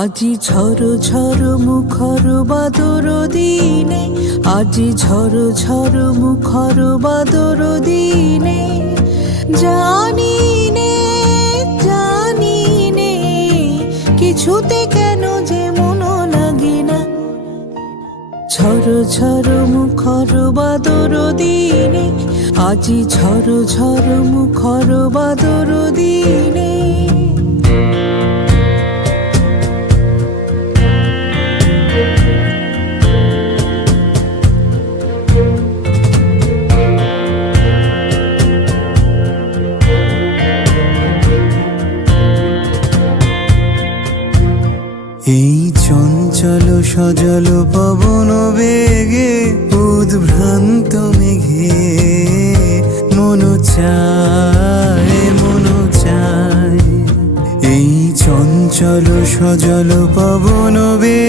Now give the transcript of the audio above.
আজি ঝড় ঝড় মুখর বাদর দিনে, আজি ঝড় ঝড় মুখর বাদর দিনে, জানি নে জানি নে কিছুতে কেন যে মন লাগে না। ঝড় ঝড় মুখর বাদর দিনে, আজি ঝড় ঝড় মুখর বাদর দিনে। এই চঞ্চল সজল পবন বেগে উদ্ভ্রান্ত মেঘে মন চায় মন চায়। এই চঞ্চল সজল পবন বেগে